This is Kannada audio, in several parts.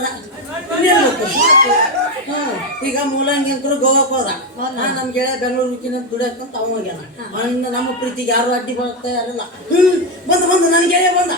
ಅದ ಈಗ ಮೂಲಂಗಿ ಅಂತೂ ಗೋವಾಕ್ ಹೋದ ನಮ್ ಗೆಳೆಯ ಬೆಂಗಳೂರು ದುಡಿಯಕ್ಕಂತ ಅವ ಹೋಗ್ಯಾನ ಇನ್ನು ನಮ್ಮ ಪ್ರೀತಿಗೆ ಯಾರು ಅಡ್ಡಿ ಬರ್ತಾ ಯಾರಿಲ್ಲ ಬಂದು ಬಂದು ನನ್ನ ಗೆಳೆಯ ಬಂದ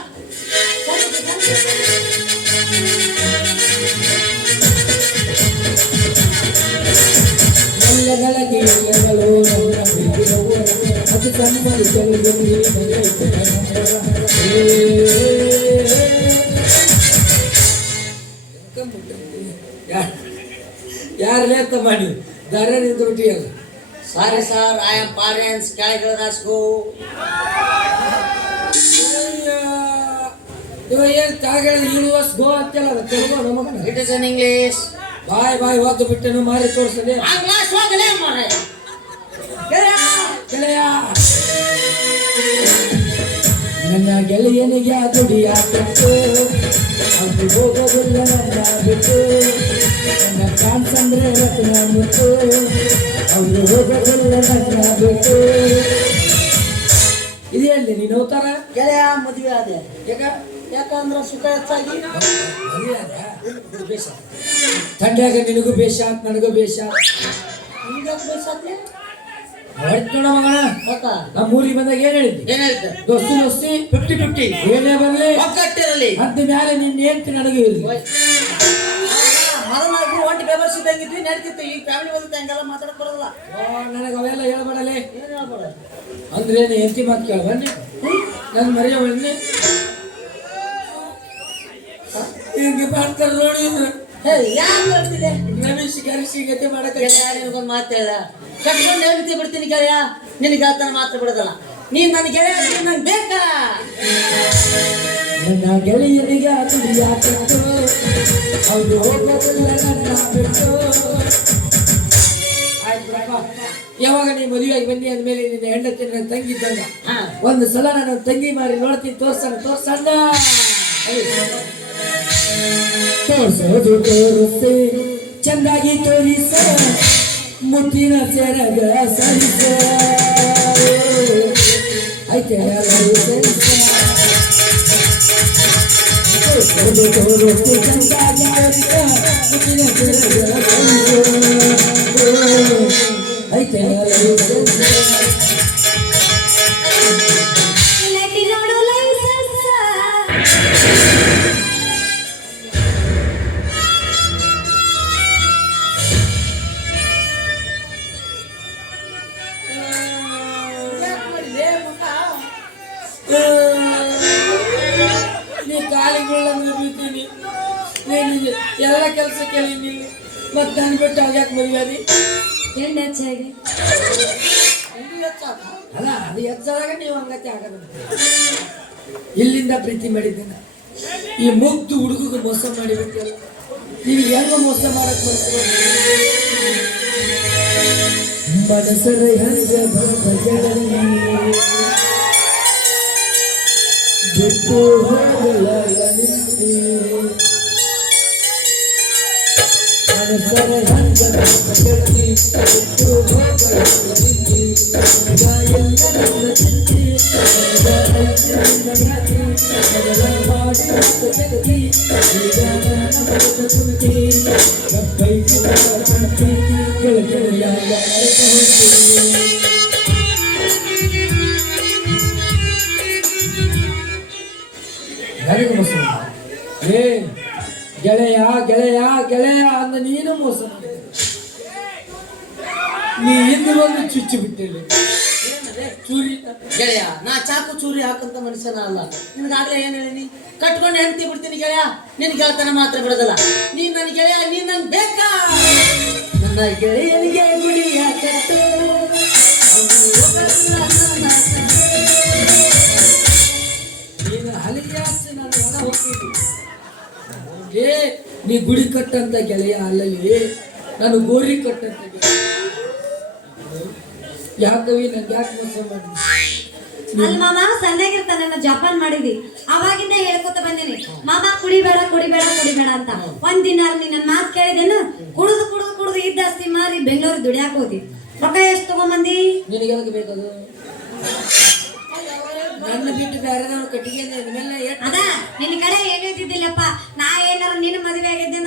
ಯಾರು ಲೇತ ಮಾಡಿ ದಾರ ನಿಂತುಬಿಟ್ಟಿಯಲ್ಲ. Sorry sir, I am parents ಕೆಳಗೆ ರಾಸ್ಕೋ. ಇವ ಏನು ಕೆಳಗೆ ಯೂನಿವರ್ಸ್ ಗೋ ಅಂತಲ್ಲ ಅದು ತೆಲುಗು ನಮಗನ. It is in English. ಬಾಯ್ ಓದ್ದು ಬಿಟ್ಟೆನು ಮಾರಿ ತೋರಿಸ್ತದೆ. ಗೆಳೆಯ ನನ್ನ ಗೆಳೆಯನಿಗೆ ದುಡಿಯಾಕತ್ತು ಅದು ಹೋಗೋದಿಲ್ಲ ನನ್ನ ಬಿಟ್ಟು ನನ್ನ ಫ್ಯಾನ್ಸ್ ಅಂದ್ರೆ ರತ್ನ ಮುತ್ತು ಅವರು ಹೋಗೋದಿಲ್ಲ ನನ್ನ ಬಿಟ್ಟು. ಇದೆಯಲ್ಲಿ ನೀನು ಹೋಗ್ತಾರ ಗೆಳೆಯ ಮದುವೆ ಆದೆ ಯಾಕಂದ್ರೆ ಸುಖ ಹೆಚ್ಚಾಗಿ ಬೇಷ ತಂಡ್ಯಾಗ ನಿನಗೂ ಬೇಷ ನನಗೂ ಬೇಷ. ನಿಮ್ಗೆ ಬೇಸಾತ್ಲೆ ನೋಡ ಮಗಣ ನಮ್ಮ ಊರಿಗೆ ಬಂದಾಗ ಏನ್ ಹೇಳಿದ್ದೆ ದೋಸ್ತಿ 50-50 ಏನೇ ಬರ್ಲಿ ಒಗ್ಗಟ್ಟಿರಲಿ ಅದ ಮ್ಯಾಲೆ ನಿನ್ನ ಹೇಳ್ತೀನಿ ನನಗೂ ಇರಲಿ. ಮೊದಲಾಗಿ ಒಂಟಿ ಬೇಬರ್ಸ್ ಇದ್ದಂಗಿದ್ವಿ ನಡೀತಿತ್ತು. ಈಗ ಫ್ಯಾಮಿಲಿ ಬಂದ ಹಂಗೆಲ್ಲ ಮಾತಾಡಕ್ ಬರೋದಿಲ್ಲ. ನನಗೆ ಅವೆಲ್ಲ ಹೇಳ್ಬೇಡಲೇ. ಏನು ಹೇಳ್ಬೇಡ ಅಂದ್ರೆ ಏನು ಹೆಂಡತಿ ಮಾತು ಕೇಳ ಬನ್ನಿ ನನ್ನ ಮರಿಯ ಬನ್ನಿ ಹಿಂಗೆ ಮಾಡ್ತಾರೆ ನೋಡಿ. ಯಾರು ಹೇಳ್ತಿದೆ ರಮೇಶ್ ಕರೆಸಿ ಗತಿ ಮಾಡಕ್ಕೆ ನಿನಗೊಂದು ಮಾತು ಹೇಳ ಕಟ್ಕೊಂಡು ಹೇಳ್ತಿ ಬಿಡ್ತೀನಿ ಗೆಳೆಯ ನಿನಗೆ ಆತನ ಮಾತ್ರ ಬಿಡೋದಲ್ಲ. ನೀನ್ ನನ್ನ ಗೆಳೆಯ ನಂಗೆ ಬೇಕಾ? ನನ್ನ ಗೆಳೆಯನಿಗೆ ದುಡಿಯಾಕತ್ತು ಅವ್ರು ಹೋಗೋದಿಲ್ಲ ನನ್ನ ಬಿಟ್ಟು. ಆಯ್ತು ಬಿಡಪ್ಪ, ಯಾವಾಗ ನೀ ಮದುವೆಯಾಗಿ ಬನ್ನಿ ಅಂದ್ಮೇಲೆ ನಿನ್ನ ಹೆಂಡತಿ ನನ್ನ ತಂಗಿ ಇದ್ದಂಗ ಒಂದು ಸಲ ನಾನು ತಂಗಿ ಮಾರಿ ನೋಡ್ತೀನಿ. ತೋರ್ಸೋದು ತೋರಿಸಿ ಚೆನ್ನಾಗಿ ತೋರಿಸ ಮುತ್ತಿನ ಸೆರಗ ಸರಿಸ ಐತೆ ತೋರಿಸಿ ಚೆನ್ನಾಗಿ ಮುತ್ತಿನ ಸೆರಗ ಐತೆ ನೀ ಕಾಲಿಗಳಂದ್ರೆ ಬೀಳ್ತೀನಿ. ನೀನು ಎಲ್ಲ ಕೆಲಸ ಕೇಳಿ ನೀವು ಮತ್ತೆ ನಾನು ಬಿಟ್ಟು ಯಾಕೆ ಮದುವೆ ಹೆಚ್ಚಾಗಿ ಅಲ್ಲ ಅದು ಹೆಚ್ಚಾದಾಗ ನೀವು ಹಂಗತಿ ಆಗಲ್ಲ. ಇಲ್ಲಿಂದ ಪ್ರೀತಿ ಮಾಡಿದ್ದೇನೆ ಈ ಮುಗ್ದು ಹುಡುಗಿಗೆ ಮೋಸ ಮಾಡಿಬಿಟ್ಟಲ್ಲ. ನೀವು ಹೆಂಗ ಮೋಸ ಮಾಡಕ್ ಬರ್ತದೆ ಮನಸರ ಹೆಂಗ ಬಿಟ್ಟು ಹೋಗಲ್ಲ ನಿಂತಿ ಮನಸರ ಹೆಂಗ ಬಿಟ್ಟು ಹೋಗಲ್ಲ ನಿಂತಿ ಎಲ್ಲ ಚಿಂತಿ ನನಗೂ ಮೋಸ ಏ ಗೆಳೆಯ ಗೆಳೆಯ ಗೆಳೆಯ ಅಂದ ನೀನು ಮೋಸ ನೀ ಹಿಂದೆ ಬಂದು ಚುಚ್ಚಿ ಬಿಟ್ಟಿಲ್ಲ ಚೂರಿ ಗೆಳೆಯ. ನಾ ಚಾಕು ಚೂರಿ ಹಾಕಂತ ಮನುಷ್ಯನ ಅಲ್ಲ. ನಿನ್ಗಾಗ್ಲೇ ಏನ್ ಹೇಳಿನಿ, ಕಟ್ಕೊಂಡು ಹೆಂಡ್ತಿ ಬಿಡ್ತೀನಿ ಗೆಳೆಯ, ನಿನ್ ಗೆಳತನ ಮಾತ್ರ ಬಿಡೋದಲ್ಲ. ನೀನ್ ನನ್ನ ಗೆಳೆಯ, ನೀನ್ ನಂಗೆ ಬೇಕಾ? ನನ್ನ ಗೆಳೆಯನಿಗೆ ಗುಡಿಯಾಕತ್ತು ನೀನು ಹಲಿಯಾಸಿ ನಾನು ಹೊರ ಹೋಗ್ತೀನಿ. ಏ ನೀ ಗುಡಿ ಕಟ್ಟಂತ ಗೆಳೆಯ ಅಲ್ಲಲ್ಲಿ ನಾನು ಗೋರಿ ಕಟ್ಟಂತ ಗೆಳೆಯ. ಯಾಕವಿ ನಂಗೆ ಯಾಕೆ ಮೋಸ ಮಾಡಿ ಅಲ್ಲಿ ಮಾಮ ಸಣ್ಣಗಿರ್ತಾನ ಜಪಾನ್ ಮಾಡಿದಿ ಅವಾಗಿಂದ ಹೇಳ್ಕೊತ ಬಂದಿನಿ ಮಾಮ ಕುಡಿಬೇಡ ಕುಡಿಬೇಡ ಕುಡಿಬೇಡ ಅಂತ. ಒಂದಿನ ನಿನ್ನ ಮಾತು ಕೇಳಿದೇನು ಕುಡಿದು ಕುಡಿದು ಕುಡಿದು ಇದ್ದಾಸ್ತಿ ಮಾರಿ ಬೆಂಗಳೂರು ದುಡಿಯಾಕ ಹೋದಿ. ರೊಕ್ಕ ಎಷ್ಟು ತಗೊಂಬಂದಿ? ನಿನಗೆ ಬೇಕದು ನನ್ನ ಬಿಟ್ಟು ಬೇರೆ ಕಟ್ಟಿಗೆ ಅದ ನಿನ್ನ ಕಡೆ ಏನಿದ್ದಿಲ್ಲಪ್ಪ. ನಾ ಏನಾರ ನಿನ್ನ ಮದುವೆ ಆಗಿದ್ದೆ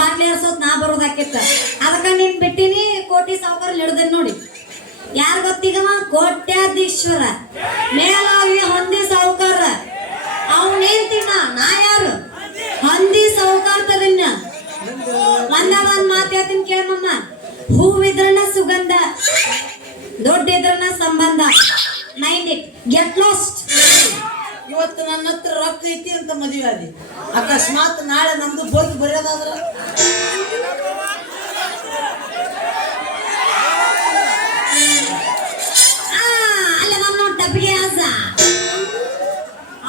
ಬಾಟ್ಲಿ ಹರ್ಸೋತ್ ನಾ ಬರೋದಾಕಿತ್ತ ಅದಕ್ಕ ನೀನ್ ಬಿಟ್ಟಿನಿ ಕೋಟಿ ಸಾವುಕಾರ ಹಿಡ್ದೇನ್ ನೋಡಿ ಯಾರ್ ಗೊತ್ತೀಗವ ಕೋಟ್ಯಾಧೀಶ್ವರ ಮೇಲಾಗಿ ಹೊಂದಿ ಸಾವುಕಾರ ಅವನೇನ್ ತಿನ್ನ ನಾ ಯಾರು ಹೊಂದಿ ಸಾವುಕಾರ ತದನ್ನ ಒಂದ್ ಮಾತು ಹೇಳ್ತೀನಿ ಕೇಳಮ್ಮ ಹೂವಿದ್ರನ ಸುಗಂಧ ದೊಡ್ಡಿದ್ರನ ಸಂಬಂಧ ಮೈಂಡ್ ಇಟ್ ಗೆಟ್ ಲಾಸ್ಟ್ ಇವತ್ತು ನನ್ನ ಹತ್ರ ರೊಕ್ಕ ಐತಿ ಅಂತ ಮದುವೆ ಆದಿ ಅಕಸ್ಮಾತ್ ನಾಳೆ ನಮ್ದು ಹೋಗಿ ಬರೆಯೋದಾದ್ರ ಅಲ್ಲ ನಮ್ಮ ಡಬ್ಬಿಗೆ ಆಸ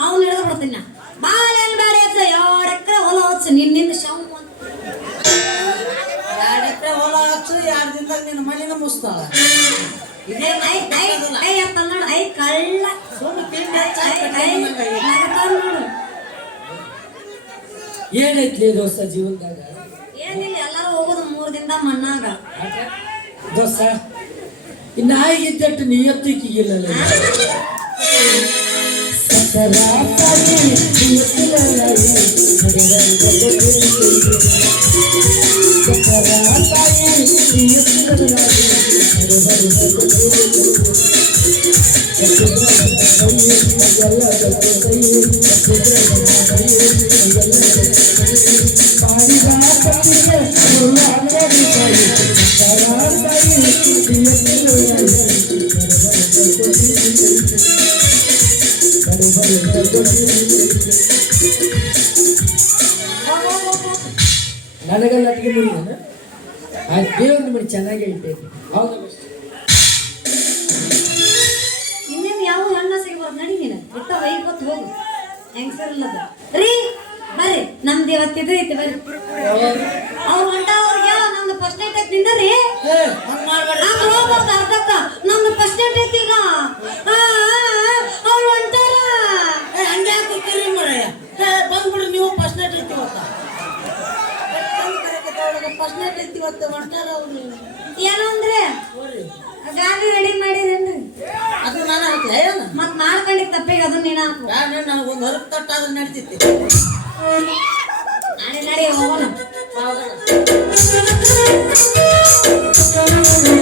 ಅವ್ನು ಹಿಡಿದು ಬಿಡ್ತೀನಿ ನಾ ಬಾಳೆನ್ ಬೇಡ ಆಯ್ತು 2 ಎಕರೆ ಹೊಲ ಹಚ್ಚು ನಿನ್ನಿಂದ ಶವ್ 2 ಎಕರೆ ಹೊಲ ಹಚ್ಚು 2 ದಿನದಾಗ ನಿನ್ನ ಮನೆನ ಮುಸ್ತಾಳ ಕಳ್ಳ ಏನೈತ್ಲಿ ದೋಸ್ತ ಜೀವನದಾಗ ಏನಿಲ್ಲ ಎಲ್ಲಾರು ಹೋಗೋದು 3 ದಿನದ ಮಣ್ಣಾಗ ದೋಸ್ತ ಇನ್ನ ಆಗಿದ್ದಟ್ಟು ನಿಯತ್ತಿಕ್ಕಿಗಿಲ್ಲ ನನಗೆಲ್ಲ ಅಟ್ಟಿಗೆ ಮುಡಿ ಆಯ್ತು ದೇವ್ರ ಮನೆ ಚೆನ್ನಾಗೇ ಇಟ್ಟೈತಿ ಹೌದಾ ಇನ್ನೇನು ಯಾವ ಹೆಣ್ಣ ಸಿಗ್ಬೋದು ನಡಿ ನೀನು ಇತ್ತ ವೈಗೊತ್ತು ಹೋಗು ಹೆಂಗಸರ್ಲದ ರೀ ಬರ್ರಿ ನಮ್ದು ಇವತ್ತಿದು ಐತಿ ಬರ್ರಿ ಅವ್ರು ಹೊಂಟವ್ರಿಗೆ ನಮ್ದು ಫಸ್ಟ್ ನೈಟ್ ಐತಿ ನಿಂದ್ರಿ ಹಂಗ ಹೋಗ್ಬಾರ್ದು ಅರ್ಧಕ್ಕ ನಮ್ದು ಫಸ್ಟ್ ನೈಟ್ ಐತಿ ಈಗ ಅವ್ರು ಹೊಂಟಾರ ಹಂಗೆ ಹಾಕಿರಿ ಮರಯ್ಯ ಬಂದ್ಬಿಡ್ರಿ ನೀವು ಫಸ್ಟ್ ನೈಟ್ ಐತಿ ಫಸ್ಟ್ ನೈಟ್ ಐತಿ ಇವತ್ತು ಹೊಂಟಾರ ಅವ್ರು ಏನು ಅಂದ್ರೆ ಗಾಡಿ ರೆಡಿ ಮಾಡಿರೇನ್ರಿ ಅದು ನಾನು ಹಾಕ್ಲ ಏನು ಮತ್ ಮಾಡ್ಕೊಂಡಿದ್ ತಪ್ಪಿಗೆ ಅದನ್ನ ನೀನು ಹಾಕು ನನಗೊಂದು ಹೊರಗೆ ತಟ್ಟಾದ್ರೆ ನಡೀತಿತ್ತು ನಡಿ ಹೋಗೋಣ ಹೌದಾ